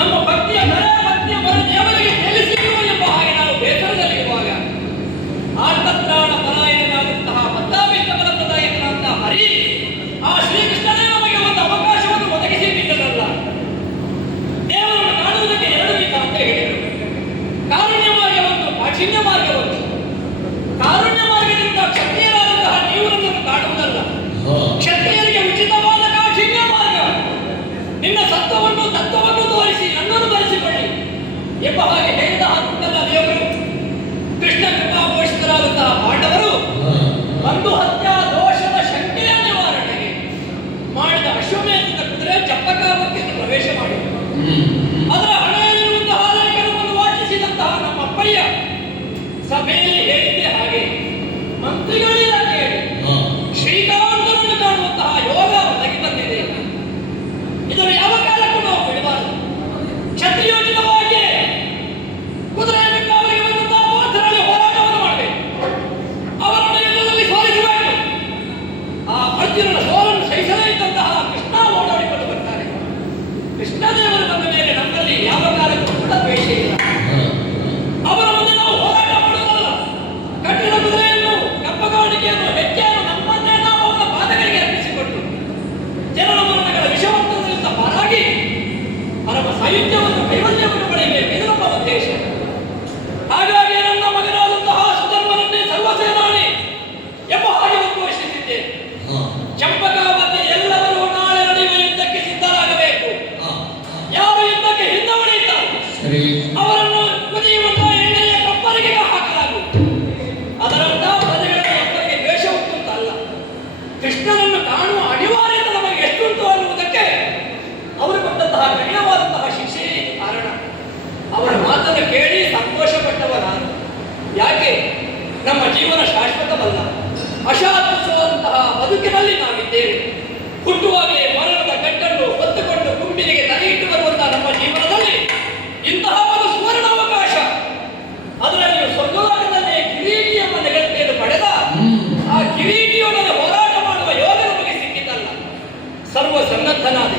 ನಮ್ಮ ಭಕ್ತಿಯ ಮರ ದೇವರಿಗೆ ಸಲ್ಲಿಸಿರುವ ಎಂಬ ಹಾಗೆ ನಾವು ಬೇಸರದಲ್ಲಿರುವಾಗ ಆರ್ತತ್ರಾಣ ಪರಾಯಣನಾದಂತಹ ಪದ್ದಾಭಿಷ್ಟಮನಪ್ರದಾಯಕನಾದಂತಹ ಹರಿ ಆ ಶ್ರೀಕೃಷ್ಣನೇ ನಮಗೆ ಒಂದು ಅವಕಾಶವನ್ನು ಒದಗಿಸಿ ಬಿಟ್ಟರಲ್ಲ. ದೇವರನ್ನು ಕಾಣುವುದಕ್ಕೆ ಎರಡು ವಿಧ ಅಂತ ಹೇಳಿದರು. ಕಾರುಣ್ಯ ಮಾರ್ಗವನ್ನು, ಕಾಠಿಣ್ಯ ಮಾರ್ಗವನ್ನು. ಕಾರುಣ್ಯ ಮಾರ್ಗದಿಂದ ಕ್ಷತ್ರಿಯರಾದಂತಹ ನೀವು ನನ್ನನ್ನು ಕಾಣುವುದಲ್ಲ. ಕ್ಷತ್ರಿಯರಿಗೆ ಉಚಿತವಾದ ಕಾಠಿಣ್ಯ ಮಾರ್ಗ. ನಿನ್ನ ಸತ್ವವನ್ನು ತತ್ವವನ್ನು ತೋರಿಸಿ ನನ್ನನ್ನು ಧರಿಸಿಕೊಳ್ಳಿ ಎಂಬ ಹಾಗೆ ಹೇಳಿದ ಹಾಕುತ್ತಲ್ಲ ದೇವರು. ಕೃಷ್ಣ ಕೃಪಾಘೋಷಿತರಾದಂತಹ ಪಾಂಡವರು ಬಂಧು ಹತ್ಯಾ ದೋಷದ ಶಂಕೆಯ ನಿವಾರಣೆಗೆ ಮಾಡಿದ ಅಶ್ವಮೇಧದ ಕುದುರೆ ಚಪ್ಪಕಾವತಿಯನ್ನು ಪ್ರವೇಶ ಮಾಡಿದರು. ಅದರ ಹಣೆಯಲ್ಲಿರುವಂತಹ ಲೇಖನವನ್ನು ವಾಚಿಸಿದಂತಹ ನಮ್ಮ ಅಪ್ಪಯ್ಯ ಸಭೆಯಲ್ಲಿ ಹೇಳಿದ್ದೆ ಹಾಗೆ ಮಂತ್ರಿಗಳಿಂದ ಕೇಳಿ ಶ್ರೀಕಾಂತನನ್ನು ಕಾಣುವಂತಹ ಯೋಗ ಒದಗಿ ಬಂದಿದೆ. ಇದನ್ನು ಯಾವ ಕಾಲಕ್ಕೂ ನಾವು ಬಿಡಬಾರದು. ಕ್ಷತ್ರಿಯೋಚಿತವಾಗಿ ಕುದುರೆ ಬೆಟ್ಟವರಿಗೆ ಬಂದಂತಹ ಪಾತ್ರರಲ್ಲಿ ಹೋರಾಟವನ್ನು ಮಾಡಬೇಕು. ಅವರನ್ನು ಯುದ್ಧದಲ್ಲಿ ಸೋಲಿಸಬೇಕು. ಆ ಅರ್ಜುನನ ಸೋಲನ್ನು ಸಹಿಸಲೇ ಇದ್ದಂತಹ ಕೃಷ್ಣ ಓಡಾಡಿಕೊಂಡು ಬರ್ತಾರೆ. ಕೃಷ್ಣದೇವರು ಬಂದ ಮೇಲೆ ನಮ್ಮಲ್ಲಿ ಯಾವ ಕಾಲಕ್ಕೂ ಕೂಡ ದ್ವೇಷ ಇಲ್ಲ. ಅವರ ಮುಂದೆ ನಾವು ಹೋರಾಟ ಮಾಡುವುದಲ್ಲ. ಕಟ್ಟಿದ ಕುದುರೆಯನ್ನು, ಕಪ್ಪಗಾಣಿಕೆಯನ್ನು, ಹೆಜ್ಜೆಯನ್ನು ನಮ್ಮನ್ನೇ ನಾವು ಅವರ ಪಾದಗಳಿಗೆ ಅರ್ಪಿಸಿಕೊಟ್ಟು ಜನರ ಮರಣಗಳ ವಿಷವಂತದಿಂದ ಪಾರಾಗಿ ಪರಮ ಸಾಯುಜ್ಯವನ್ನು ಕೈವಲ್ಯವನ್ನು ಪಡೆಯಬೇಕು. ಇದು ನಮ್ಮ ಉದ್ದೇಶ. ಹಾಗಾಗಿ ನನ್ನ ಮಗನಾದಂತಹ ಸುಧರ್ಮನನ್ನೇ ಸರ್ವಸೇನಾನಿ ಎಂಬ ಹಾಗೆ ಉದ್ಘೋಷಿಸಿದ್ದೇನೆ. ಚಂಪಕಾವತಿ ಎಲ್ಲರೂ ನಾಳೆ ನಡೆಯುವ ಯುದ್ಧಕ್ಕೆ ಸಿದ್ಧರಾಗಬೇಕು. ಯಾರು ಯುದ್ಧಕ್ಕೆ ಹಿಂದೆ ಉಳಿಯುತ್ತಾರೆ ಅವರನ್ನು ಕುದಿಯುವಂತಹ ಎಣ್ಣೆಯ ಕಪ್ಪರಿಗೆ ಹಾಕಲಾಗುವುದು. ಅದರಂತ ಪ್ರಜೆಗಳ ಯುದ್ಧಕ್ಕೆ ದ್ವೇಷ ಉಂಟು ಅಂತ ಅಲ್ಲ. ಕೃಷ್ಣನನ್ನು ಕಾಣುವ ಅನಿವಾರ್ಯತೆ ನಮಗೆ ಎಷ್ಟುಂಟು ಅನ್ನುವುದಕ್ಕೆ ಅವರು ಕೊಟ್ಟಂತಹ ಕಠಿಣವಾದಂತಹ ಶಿಕ್ಷೆಯೇ ಕಾರಣ. ಅವರ ಮಾತನ್ನು ಕೇಳಿ ಸಂತೋಷಪಟ್ಟವ ನಾನು. ಯಾಕೆ? ನಮ್ಮ ಜೀವನ ಶಾಶ್ವತವಲ್ಲ. ಅಶಾಶ್ವತವಾದಂತಹ ಬದುಕಿನಲ್ಲಿ ನಾವಿದ್ದೇವೆ. ಹುಟ್ಟುವಾಗಲೇ ಮರಣದ ಗಂಟನ್ನು ಹೊತ್ತುಕೊಂಡು ಗುಂಪಿನಿಗೆ ತಲೆ ಇಟ್ಟು ಬರುವಂತಹ ನಮ್ಮ ಜೀವನದಲ್ಲಿ ಇಂತಹ ಒಂದು ಸುವರ್ಣ ಅವಕಾಶ, ಅದರಲ್ಲಿ ಸ್ವರ್ಗಲೋಕದಲ್ಲಿ ಕಿರೀಟಿ ಎಂಬ ನೆಗಟಿಯನ್ನು ಪಡೆದ ಆ ಕಿರೀಟಿಯೊಡನೆ ಹೋರಾಟ ಮಾಡುವ ಯೋಗ ನಮಗೆ ಸಿಕ್ಕಿತಲ್ಲ. ಸರ್ವ ಸನ್ನದ್ಧನಾದ